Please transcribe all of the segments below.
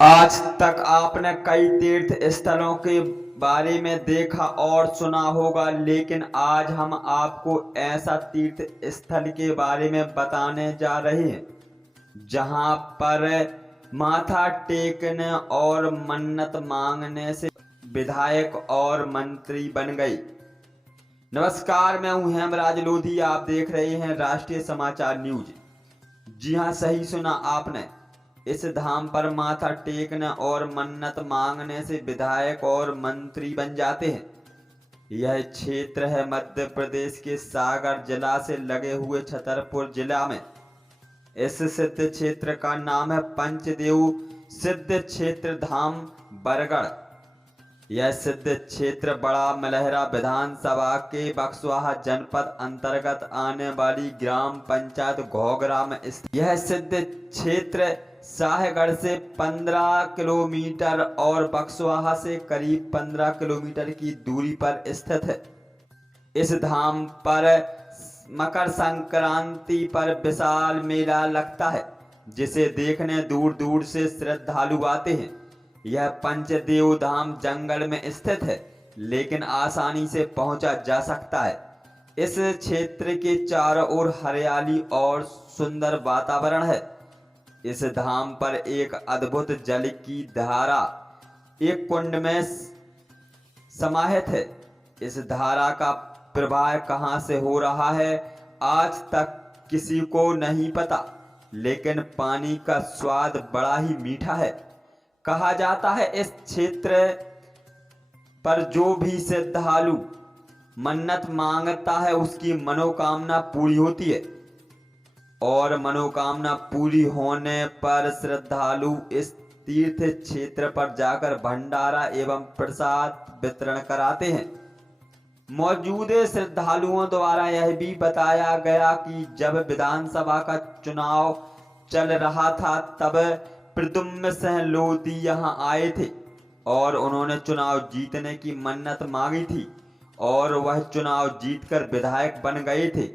आज तक आपने कई तीर्थ स्थलों के बारे में देखा और सुना होगा, लेकिन आज हम आपको ऐसा तीर्थ स्थल के बारे में बताने जा रहे हैं जहां पर माथा टेकने और मन्नत मांगने से विधायक और मंत्री बन गए। नमस्कार, मैं हूं हेमराज लोधी। आप देख रहे हैं राष्ट्रीय समाचार न्यूज। जी हां, सही सुना आपने। इस धाम पर माथा टेकने और मन्नत मांगने से विधायक और मंत्री बन जाते हैं। यह क्षेत्र है मध्य प्रदेश के सागर जिला से लगे हुए छतरपुर जिला में। इस सिद्ध क्षेत्र का नाम है पंचदेव सिद्ध क्षेत्र धाम बरगढ़। यह सिद्ध क्षेत्र बड़ा मलहरा विधानसभा के बक्सवाहा जनपद अंतर्गत आने वाली ग्राम पंचायत घोघरा में स्थित। यह सिद्ध क्षेत्र शाहगढ़ से 15 किलोमीटर और बक्सवाहा से करीब 15 किलोमीटर की दूरी पर स्थित है। इस धाम पर मकर संक्रांति पर विशाल मेला लगता है, जिसे देखने दूर दूर से श्रद्धालु आते हैं। यह पंचदेव धाम जंगल में स्थित है, लेकिन आसानी से पहुंचा जा सकता है। इस क्षेत्र के चारों ओर हरियाली और सुंदर वातावरण है। इस धाम पर एक अद्भुत जल की धारा एक कुंड में समाहित है। इस धारा का प्रवाह कहां से हो रहा है, आज तक किसी को नहीं पता, लेकिन पानी का स्वाद बड़ा ही मीठा है। कहा जाता है इस क्षेत्र पर जो भी श्रद्धालु मन्नत मांगता है उसकी मनोकामना पूरी होती है, और मनोकामना पूरी होने पर श्रद्धालु इस तीर्थ क्षेत्र पर जाकर भंडारा एवं प्रसाद वितरण कराते हैं। मौजूदा श्रद्धालुओं द्वारा यह भी बताया गया कि जब विधानसभा का चुनाव चल रहा था तब प्रद्युम्न सिंह लोधी यहां आए थे और उन्होंने चुनाव जीतने की मन्नत मांगी थी और वह चुनाव जीतकर विधायक बन गए थे।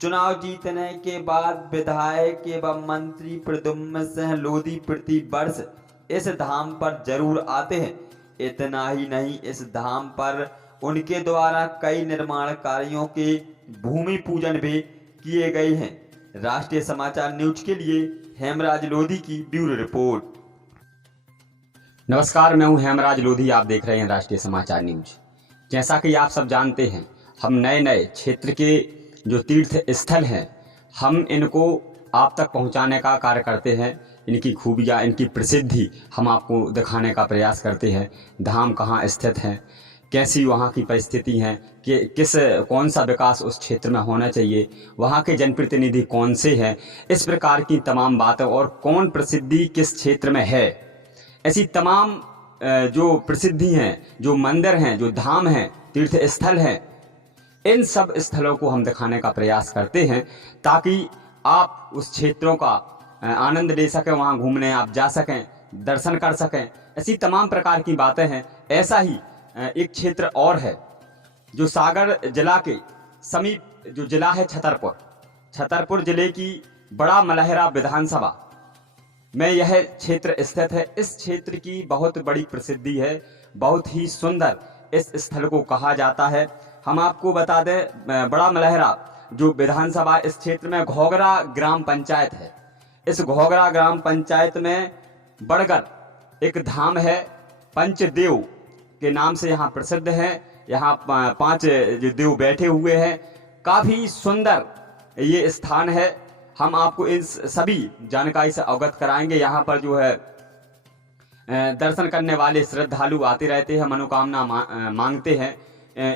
चुनाव जीतने के बाद विधायक एवं मंत्री प्रद्युम्न सिंह लोधी प्रति वर्ष इस धाम पर जरूर आते हैं। इतना ही नहीं, इस धाम पर उनके द्वारा कई निर्माण कार्यों के भूमि पूजन भी किए गए हैं। राष्ट्रीय समाचार न्यूज के लिए हेमराज लोधी की ब्यूरो रिपोर्ट। नमस्कार, मैं हूं हेमराज लोधी। आप देख रहे हैं राष्ट्रीय समाचार न्यूज। जैसा कि आप सब जानते हैं, हम नए नए क्षेत्र के जो तीर्थ स्थल हैं, हम इनको आप तक पहुंचाने का कार्य करते हैं। इनकी खूबियां, इनकी प्रसिद्धि हम आपको दिखाने का प्रयास करते हैं। धाम कहाँ स्थित है, कैसी वहाँ की परिस्थिति है, कि कौन सा विकास उस क्षेत्र में होना चाहिए, वहाँ के जनप्रतिनिधि कौन से हैं, इस प्रकार की तमाम बातें, और कौन प्रसिद्धि किस क्षेत्र में है, ऐसी तमाम जो प्रसिद्धि हैं, जो मंदिर हैं, जो धाम हैं, तीर्थ स्थल हैं, इन सब स्थलों को हम दिखाने का प्रयास करते हैं ताकि आप उस क्षेत्रों का आनंद ले सकें, वहाँ घूमने आप जा सकें, दर्शन कर सकें। ऐसी तमाम प्रकार की बातें हैं। ऐसा ही एक क्षेत्र और है जो सागर जिला के समीप जो जिला है छतरपुर जिले की बड़ा मलहरा विधानसभा में यह क्षेत्र स्थित है। इस क्षेत्र की बहुत बड़ी प्रसिद्धि है, बहुत ही सुंदर इस स्थल को कहा जाता है। हम आपको बता दें, बड़ा मलहरा जो विधानसभा इस क्षेत्र में घोघरा ग्राम पंचायत है। इस घोघरा ग्राम पंचायत में बरगढ़ एक धाम है, पंचदेव के नाम से यहाँ प्रसिद्ध है। यहाँ 5 जो देव बैठे हुए हैं। काफी सुंदर ये स्थान है। हम आपको इस सभी जानकारी से अवगत कराएंगे। यहाँ पर जो है दर्शन करने वाले श्रद्धालु आते रहते हैं, मनोकामना मांगते हैं।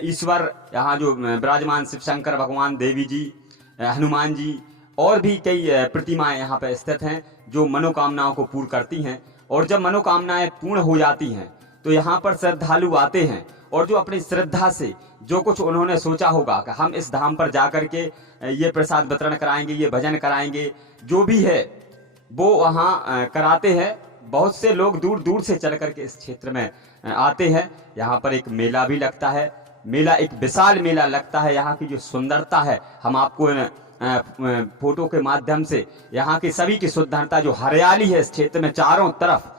ईश्वर यहाँ जो विराजमान शिव शंकर भगवान, देवी जी, हनुमान जी और भी कई प्रतिमाएं यहाँ पर स्थित हैं जो मनोकामनाओं को पूर्ण करती हैं। और जब मनोकामनाएं पूर्ण हो जाती हैं तो यहाँ पर श्रद्धालु आते हैं और जो अपनी श्रद्धा से जो कुछ उन्होंने सोचा होगा कि हम इस धाम पर जाकर के ये प्रसाद वितरण कराएंगे, ये भजन कराएंगे, जो भी है वो वहाँ कराते हैं। बहुत से लोग दूर दूर से चल करके इस क्षेत्र में आते हैं। यहाँ पर एक मेला भी लगता है। मेला एक विशाल मेला लगता है। यहाँ की जो सुंदरता है हम आपको फोटो के माध्यम से यहाँ की सभी की सुंदरता, जो हरियाली है इस क्षेत्र में चारों तरफ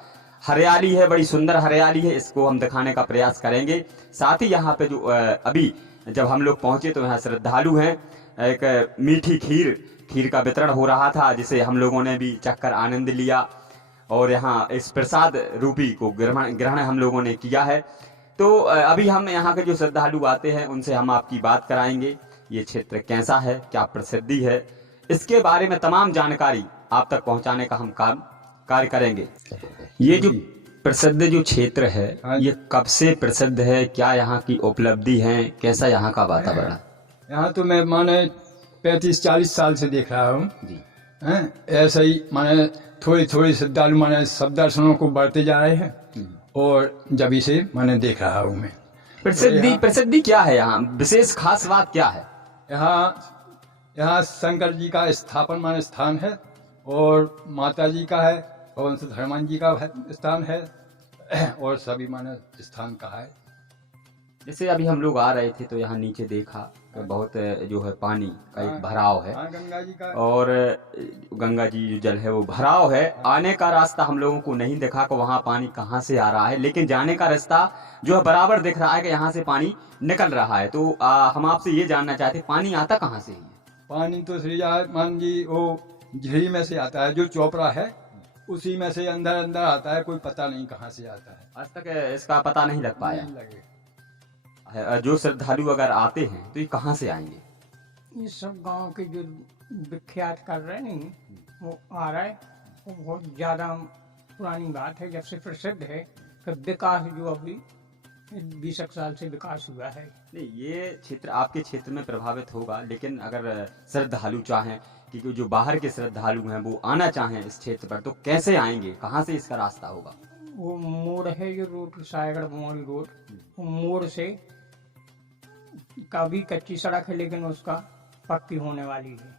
हरियाली है, बड़ी सुंदर हरियाली है, इसको हम दिखाने का प्रयास करेंगे। साथ ही यहाँ पे जो अभी जब हम लोग पहुँचे तो यहाँ श्रद्धालु हैं, एक मीठी खीर का वितरण हो रहा था, जिसे हम लोगों ने भी चखकर आनंद लिया और यहाँ इस प्रसाद रूपी को ग्रहण हम लोगों ने किया है। तो अभी हम यहाँ के जो श्रद्धालु आते हैं उनसे हम आपकी बात कराएंगे, ये क्षेत्र कैसा है, क्या प्रसिद्धि है, इसके बारे में तमाम जानकारी आप तक पहुँचाने का हम कार्य करेंगे। ये जो प्रसिद्ध जो क्षेत्र है, ये कब से प्रसिद्ध है, क्या यहाँ की उपलब्धि है, कैसा यहाँ का वातावरण? यहाँ तो मैं माने 35-40 साल से देख रहा हूँ जी। ऐसा ही माने थोड़ी श्रद्धालु माने सब दर्शनों को बढ़ते जा रहे हैं और जब इसे माने देख रहा हूँ मैं। प्रसिद्धि क्या है यहाँ, विशेष खास बात क्या है? यहाँ शंकर जी का स्थापन माने स्थान है और माता जी का है, पवन सुत हनुमान जी का स्थान है और सभी माने स्थान का है। जैसे अभी हम लोग आ रहे थे तो यहाँ नीचे देखा तो बहुत जो है पानी का एक भराव है, गंगा जी का, और गंगा जी जो जल है वो भराव है। आने का रास्ता हम लोगों को नहीं दिखा कि वहाँ पानी कहाँ से आ रहा है, लेकिन जाने का रास्ता जो है बराबर दिख रहा है कि यहाँ से पानी निकल रहा है। तो हम आपसे ये जानना चाहते हैं, पानी आता कहाँ से है? पानी तो श्री मान जी वो झील में से आता है, जो चोपड़ा है उसी में से अंदर आता है, कोई पता नहीं कहाँ से आता है। आज तक इसका पता नहीं लग पाया। नहीं लगे। जो श्रद्धालु अगर आते हैं तो ये कहाँ से आएंगे? ये सब गांव के जो विख्यात कर रहे हैं नहीं, वो आ रहा है। वो बहुत ज़्यादा पुरानी बात है, जब से प्रसिद्ध है कि विकास जो अभी 20 साल से विकास हुआ है। नहीं, ये क्षेत्र आपके क्षेत्र में प्रभावित होगा, लेकिन अगर श्रद्धालु चाहें कि जो बाहर के श्रद्धालु हैं वो आना चाहें इस क्षेत्र पर, तो कैसे आएंगे, कहाँ से इसका रास्ता होगा? वो मोड़ है जो रोड, सायगढ़ मोड़ी रोड, वो मोड़ से कभी कच्ची सड़क है लेकिन उसका पक्की होने वाली है,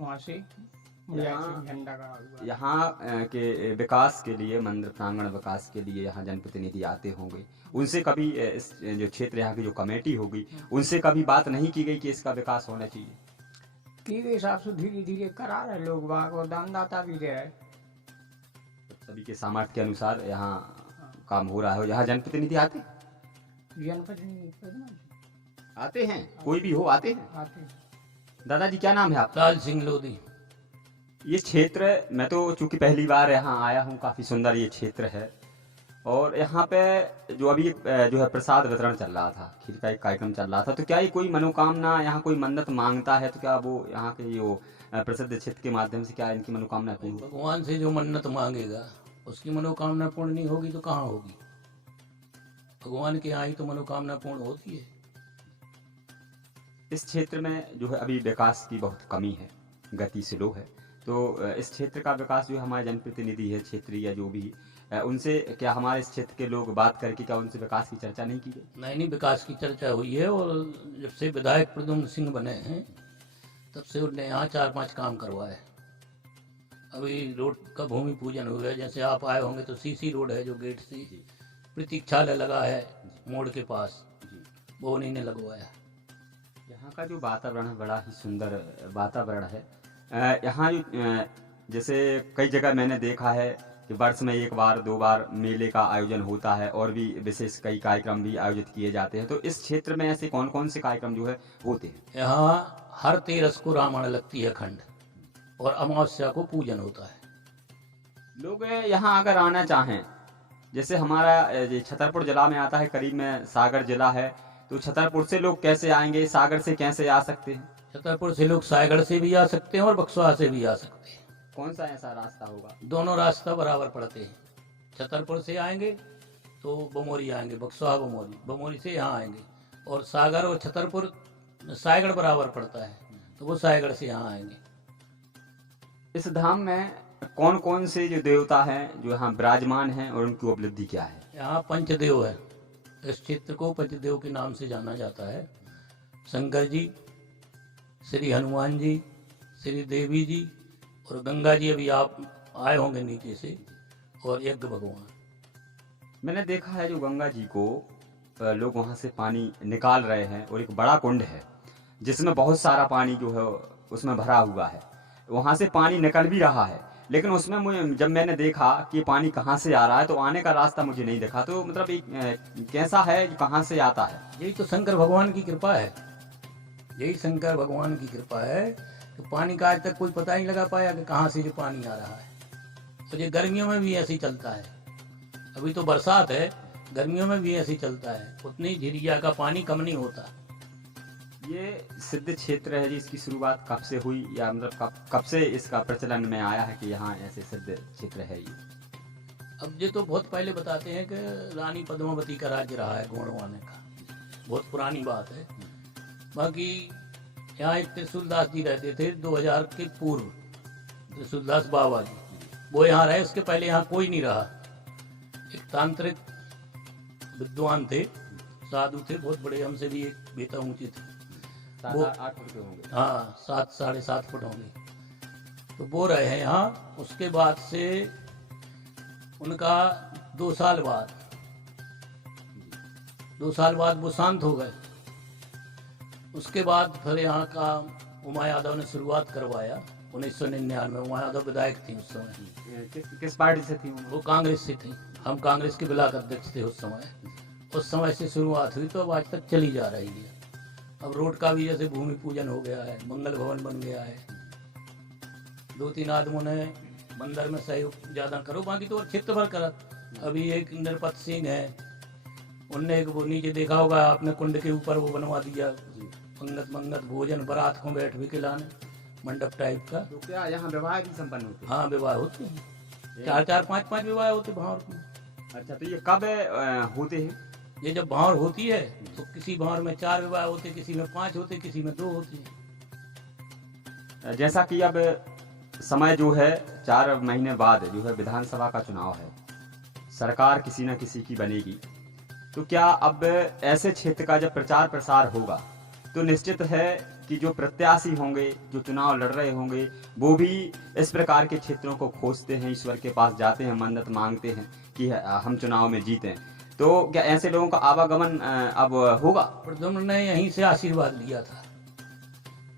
वहाँ से झंडा का हुआ। यहाँ के विकास के लिए, मंदिर प्रांगण विकास के लिए यहाँ जनप्रतिनिधि आते होंगे, उनसे कभी इस जो क्षेत्र यहाँ की जो कमेटी होगी उनसे कभी बात नहीं की गई कि इसका विकास होना चाहिए? के हिसाब से धीरे धीरे करा रहे लोग बाग, और दानदाता भी दे रहे, सभी के सामर्थ्य के अनुसार यहाँ काम हो रहा है। यहाँ जनप्रतिनिधि आते हैं, कोई भी हो आते हैं। दादाजी क्या नाम है आपका? लाल सिंह लोधी। ये क्षेत्र, मैं तो चूंकि पहली बार यहाँ आया हूँ, काफी सुंदर ये क्षेत्र है, और यहाँ पे जो अभी जो है प्रसाद वितरण चल रहा था, खीर का एक कार्यक्रम चल रहा था, तो क्या ये कोई मनोकामना, यहाँ कोई मन्नत मांगता है तो क्या वो यहाँ के जो प्रसिद्ध क्षेत्र के माध्यम से क्या इनकी मनोकामना पूर्ण होगी? भगवान से जो मन्नत मांगेगा उसकी मनोकामना पूर्ण नहीं होगी तो कहाँ होगी? भगवान के यहाँ ही तो मनोकामना पूर्ण होती है। इस क्षेत्र में जो है अभी विकास की बहुत कमी है, गति स्लो है, तो इस क्षेत्र का विकास जो हमारे जनप्रतिनिधि है क्षेत्रीय या जो भी, उनसे क्या हमारे इस क्षेत्र के लोग बात करके क्या उनसे विकास की चर्चा नहीं की गई? नहीं, विकास की चर्चा हुई है, और जब से विधायक प्रद्युम्न सिंह बने हैं तब से उन्होंने यहाँ 4-5 काम करवाए। अभी रोड का भूमि पूजन हुआ है, जैसे आप आए होंगे तो सीसी रोड है जो गेट से प्रतीक्षालय लगा है मोड़ के पास, वो उन्हीं ने लगवाया। यहाँ का जो वातावरण है बड़ा ही सुंदर वातावरण है। यहाँ जैसे कई जगह मैंने देखा है कि वर्ष में 1 बार 2 बार मेले का आयोजन होता है, और भी विशेष कई कार्यक्रम भी आयोजित किए जाते हैं, तो इस क्षेत्र में ऐसे कौन कौन से कार्यक्रम जो है होते हैं? यहाँ हर 13 को रामायण लगती है खंड, और अमावस्या को पूजन होता है। लोग यहाँ अगर आना चाहें, जैसे हमारा ये छतरपुर जिला में आता है, करीब में सागर जिला है, तो छतरपुर से लोग कैसे आएंगे, सागर से कैसे आ सकते हैं? छतरपुर से लोग सायगढ़ से भी आ सकते हैं और बक्सवा से भी आ सकते हैं। कौन सा ऐसा रास्ता होगा? दोनों रास्ता बराबर पड़ते हैं। छतरपुर से आएंगे तो बमोरी आएंगे, बक्सवा बमोरी से यहाँ आएंगे, और सागर और छतरपुर सायगढ़ बराबर पड़ता है, तो वो सायगढ़ से यहाँ आएंगे। इस धाम में कौन कौन से जो देवता हैं जो यहाँ विराजमान हैं और उनकी उपलब्धि क्या है? यहाँ पंचदेव है, इस क्षेत्र को पंचदेव के नाम से जाना जाता है। शंकर जी, श्री हनुमान जी, श्री देवी जी और गंगा जी, अभी आप आए होंगे नीचे से, और यज्ञ भगवान। मैंने देखा है जो गंगा जी को लोग वहाँ से पानी निकाल रहे हैं, और एक बड़ा कुंड है जिसमें बहुत सारा पानी जो है उसमें भरा हुआ है, वहाँ से पानी निकल भी रहा है, लेकिन उसमें मुझे जब मैंने देखा कि पानी कहाँ से आ रहा है तो आने का रास्ता मुझे नहीं दिखा। तो मतलब एक कैसा है, कहाँ से आता है? यही तो शंकर भगवान की कृपा है, यही शंकर भगवान की कृपा है कि पानी का आज तक कोई पता नहीं लगा पाया कि कहाँ से जो पानी आ रहा है। तो ये गर्मियों में भी ऐसे ही चलता है, अभी तो बरसात है, गर्मियों में भी ऐसे ही चलता है, उतनी झिरिया का पानी कम नहीं होता। ये सिद्ध क्षेत्र है जी, इसकी शुरुआत कब से हुई, या मतलब कब से इसका प्रचलन में आया है कि यहाँ ऐसे सिद्ध क्षेत्र है ये? अब ये तो बहुत पहले बताते हैं कि रानी पद्मावती का राज्य रहा है गोंडवाने का, बहुत पुरानी बात है। बाकी यहाँ एक त्रिशूलदास जी रहते थे 2000 के पूर्व, त्रिशूलदास बाबा जी, वो यहाँ रहे, उसके पहले यहाँ कोई नहीं रहा। एक तांत्रिक विद्वान थे, साधु थे, बहुत बड़े, हमसे भी एक बेटा ऊंचे थे, 7-8 फुट के होंगे। हाँ 7 साढ़े 7 फुट होंगे। तो वो रहे हैं यहाँ। उसके बाद से उनका 2 साल बाद वो शांत हो गए। उसके बाद फिर यहाँ का उमा यादव ने शुरुआत करवाया 1999 में। उमा यादव विधायक थी उस समय। किस पार्टी से थी वो कांग्रेस से थी, हम कांग्रेस के ब्लॉक अध्यक्ष थे उस समय। उस समय से शुरुआत हुई तो अब आज तक चली जा रही है। अब रोड का भी जैसे भूमि पूजन हो गया है, मंगल भवन बन गया है, 2-3 आदमों ने मंदिर में सहयोग ज़्यादा करो, बाकी तो और क्षेत्र भर करत। अभी एक नरपत सिंह है, उनने एक वो नीचे देखा होगा आपने, कुंड के ऊपर वो बनवा दिया, पंगत भोजन बारात को बैठ भी के लाने, मंडप टाइप का। तो क्या यहाँ विवाह भी संपन्न होते हैं? हाँ विवाह होते हैं, 4-4 5-5 विवाह होते भावर में। अच्छा, तो ये कब होते हैं? ये जब भावर होती है तो किसी भावर में 4 विवाह होते, किसी में 5 होते, किसी में 2 होते हैं। जैसा कि अब समय जो है 4 महीने बाद जो है विधानसभा का चुनाव है, सरकार किसी न किसी की बनेगी, तो क्या अब ऐसे क्षेत्र का जब प्रचार प्रसार होगा तो निश्चित है कि जो प्रत्याशी होंगे, जो चुनाव लड़ रहे होंगे, वो भी इस प्रकार के क्षेत्रों को खोजते हैं, ईश्वर के पास जाते हैं, मन्नत मांगते हैं कि हम चुनाव में जीतें। तो क्या ऐसे लोगों का आवागमन अब होगा? प्रद्युम्न ने यहीं से आशीर्वाद लिया था।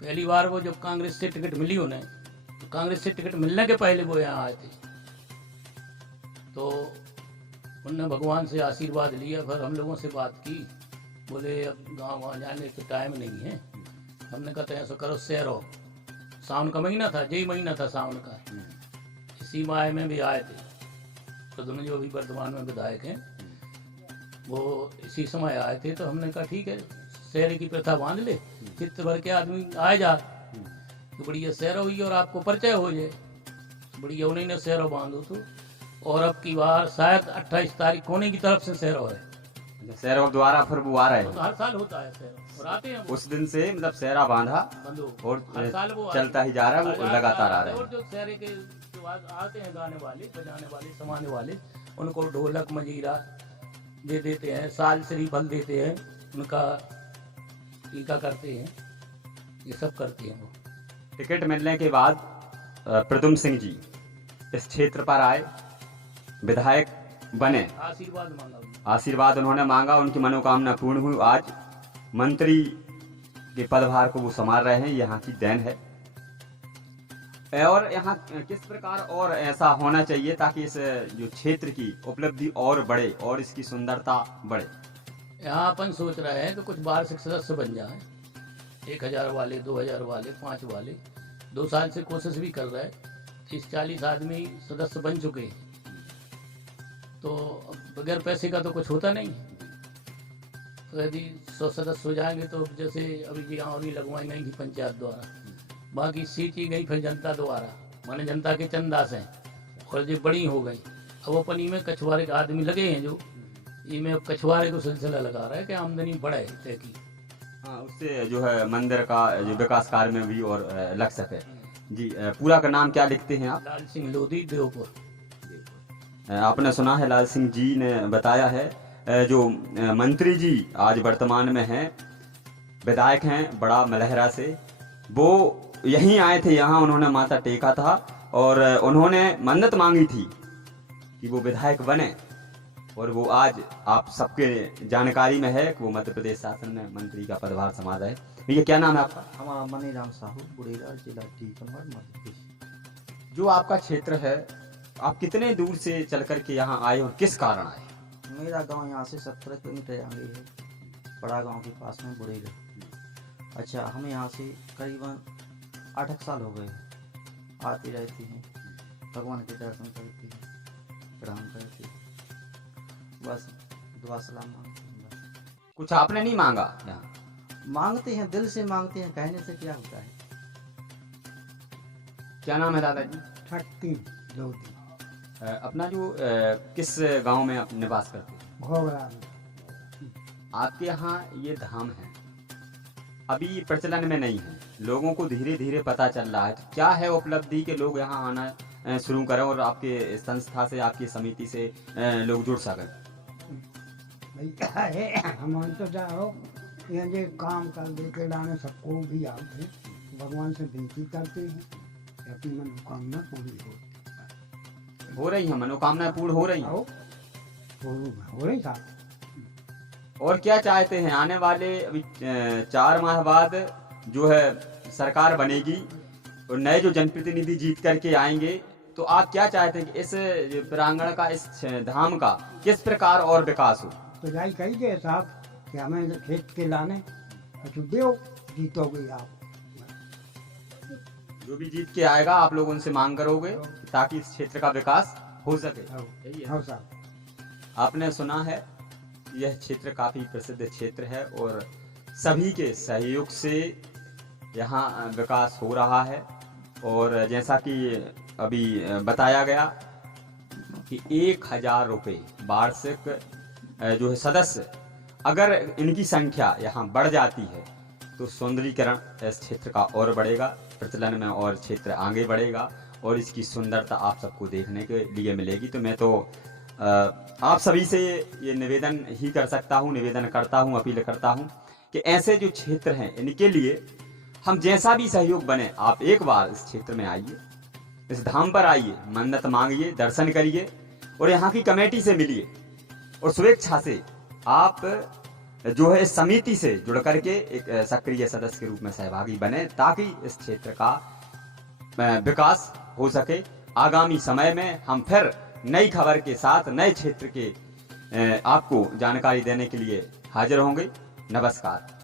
पहली बार वो जब कांग्रेस से टिकट मिली उन्हें, तो कांग्रेस से टिकट मिलने के पहले वो यहाँ आए थे, तो उनने भगवान से आशीर्वाद लिया। फिर हम लोगों से बात की, बोले अब गाँव वहाँ जाने का टाइम नहीं है। हमने कहा ऐसा करो, सैरो, सावन का महीना था, यही महीना था सावन का, इसी माह में भी आए थे प्रद्युम्न जो अभी वर्तमान में विधायक हैं, वो इसी समय आए थे। तो हमने कहा ठीक है, शहर की प्रथा बांध ले, चित्त भर के आदमी आए जा, तो बढ़िया शहर हुई और आपको परिचय हो जाए, बढ़िया उन्हीं ने शहरों बांधो। तो और अब की बार शायद 28 तारीख कोने की तरफ से शहरों है, शहरों द्वारा फिर वो आ रहे तो हैं। हर साल होता है शहरों और आते हैं वो। उस दिन से मतलब शहरा बांधा बंदो और हर साल वो चलता ही जा रहा है, वो लगातार आ रहा और है। जो शहर के जो आते हैं गाने वाले, बजाने वाले, समाने वाले, उनको ढोलक मजीरा दे देते हैं, साल श्री फल देते हैं, उनका टीका करते हैं, ये सब करते हैं वो। टिकट मिलने के बाद प्रद्युम्न सिंह जी इस क्षेत्र पर आए, विधायक बने, आशीर्वाद मांगा उन्होंने। आशीर्वाद उन्होंने मांगा, उनकी मनोकामना पूर्ण हुई। आज मंत्री के पदभार को वो संभाल रहे हैं, यहाँ की देन है। और यहाँ किस प्रकार और ऐसा होना चाहिए ताकि इस जो क्षेत्र की उपलब्धि और बढ़े और इसकी सुंदरता बढ़े? यहाँ अपन सोच रहे हैं कि कुछ वार्षिक सदस्य बन जाए, 1000 वाले, 2000 वाले, 5 वाले। 2 साल से कोशिश भी कर रहे हैं, 30-40 आदमी सदस्य बन चुके हैं। तो बगैर पैसे का तो कुछ होता नहीं। तो यदि 100 सदस्य हो जाएंगे तो जैसे अभी यहाँ और लगवाई गई थी पंचायत द्वारा, बाकी सींची गई फिर जनता द्वारा, माने जनता के चंदा से, और जो बड़ी हो गई। अब अपनी में कछुआरे के आदमी लगे हैं, जो इनमें कछुआरे को सिलसिला लगा रहा है कि आमदनी बढ़े तय की। हाँ, उससे जो है मंदिर का जो विकास कार्य में भी और लग सके। जी, पूरा का नाम क्या लिखते हैं आप? लाल सिंह लोधी, देवपुर। आपने सुना है, लाल सिंह जी ने बताया है, जो मंत्री जी आज वर्तमान में हैं, विधायक हैं बड़ा मलहरा से, वो यहीं आए थे, यहाँ उन्होंने माथा टेका था और उन्होंने मन्नत मांगी थी कि वो विधायक बने, और वो आज आप सबके जानकारी में है कि वो मध्य प्रदेश शासन में मंत्री का पदभार संभाल रहे हैं। ये क्या नाम है आपका? हमारा मनीराम साहू, बुढ़ेरा, जिला टीकमगढ़, मध्य प्रदेश। जो आपका क्षेत्र है, आप कितने दूर से चल कर के यहाँ आए और किस कारण आए? मेरा गांव यहाँ से 17 किलोमीटर आगे है, बड़ा गांव के पास में बुढ़ेला। अच्छा, हम यहाँ से करीबन 8 साल हो गए आती रहती हैं, भगवान के दर्शन करती हैं, प्रणाम करती हैं, बस दुआ सलाम मांगते हैं। बस कुछ आपने नहीं मांगा यहाँ? मांगते हैं, दिल से मांगते हैं, कहने से क्या होता है। क्या नाम है दादाजी? शक्ति ज्योति अपना जो किस गांव में आप निवास करते हैं? घोगरा में। आपके यहाँ ये धाम है, अभी प्रचलन में नहीं है, लोगों को धीरे धीरे पता चल रहा है, तो क्या है उपलब्धि के लोग यहाँ आना शुरू करें और आपके संस्था से, आपकी समिति से लोग जुड़ सकें? भाई क्या है, हम तो जाओ यहाँ जे काम कर दे के लाने सबको भी आते हैं, भगवान से विनती करते हैं कि अपनी मनोकामना पूरी हो रही है, मनोकामनाएं पूर्ण हो रही हैं। हो रही साहब। और क्या चाहते हैं आने वाले अभी 4 माह बाद जो है सरकार बनेगी और नए जो जनप्रतिनिधि जीत करके आएंगे, तो आप क्या चाहते हैं कि इस प्रांगण का, इस धाम का किस प्रकार और विकास हो? तो जाई कहिए साहब कि हमें खेत के लाने तो दो, जीतोगे आप। जो भी जीत के आएगा आप लोग उनसे मांग करोगे ताकि इस क्षेत्र का विकास हो सके। यही है। हाँ साहब। आपने सुना है, यह क्षेत्र काफी प्रसिद्ध क्षेत्र है और सभी के सहयोग से यहाँ विकास हो रहा है। और जैसा कि अभी बताया गया कि 1000 रुपये वार्षिक जो है सदस्य, अगर इनकी संख्या यहाँ बढ़ जाती है तो सौंदर्यीकरण इस क्षेत्र का और बढ़ेगा, प्रचलन में और क्षेत्र आगे बढ़ेगा और इसकी सुंदरता आप सबको देखने के लिए मिलेगी। तो मैं तो आप सभी से ये निवेदन ही कर सकता हूँ, निवेदन करता हूँ, अपील करता हूँ कि ऐसे जो क्षेत्र हैं इनके लिए हम जैसा भी सहयोग बने, आप एक बार इस क्षेत्र में आइए, इस धाम पर आइए, मन्नत मांगिए, दर्शन करिए और यहाँ की कमेटी से मिलिए और स्वेच्छा से आप जो है इस समिति से जुड़ करके एक सक्रिय सदस्य के रूप में सहभागी बने ताकि इस क्षेत्र का विकास हो सके। आगामी समय में हम फिर नई खबर के साथ नए क्षेत्र के आपको जानकारी देने के लिए हाजिर होंगे। नमस्कार।